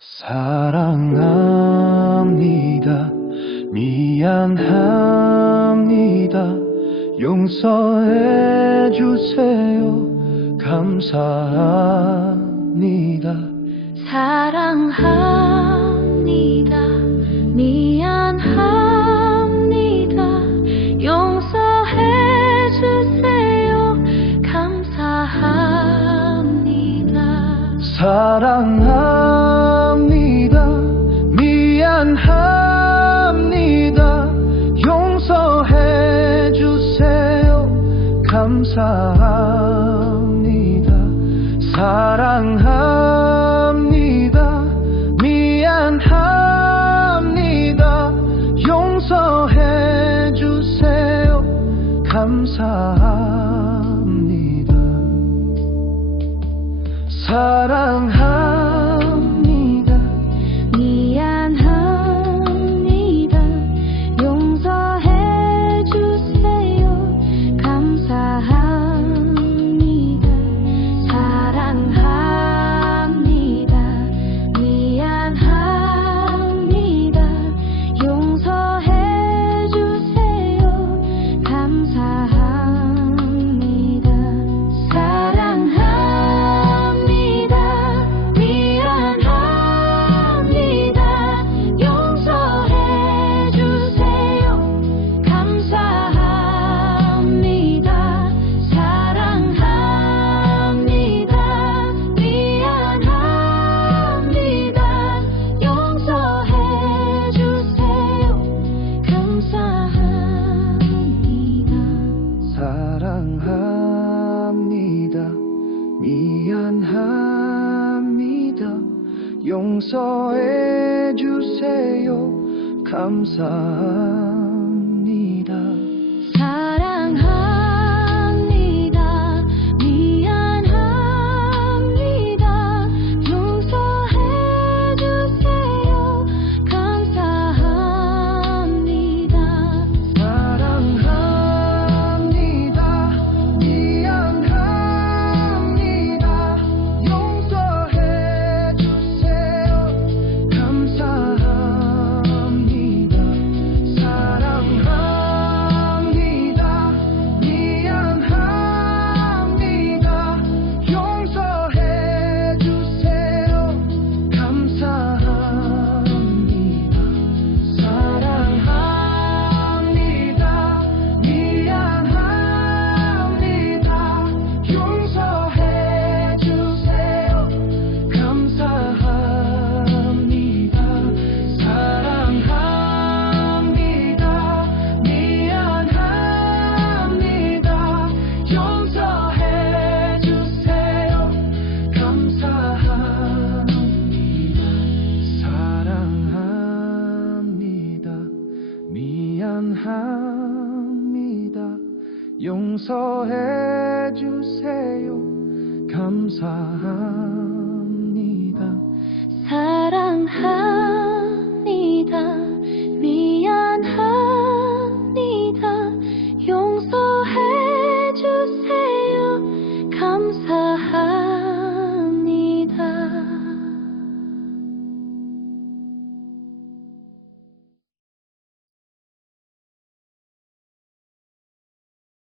사랑합니다. 미안합니다. 용서해 주세요. 감사합니다. 사랑합니다. 미안합니다. 용서해 주세요. 감사합니다. 사랑합니다. 미안합니다. 용서해 주세요. 감사합니다. 사랑합니다. 미안합니다. 용서해 주세요. 감사합니다. 사랑합니다. 미안합니다. 용서해 주세요. 감사 합니다. 용서해 주세요. 감사합니다. 사랑합니다.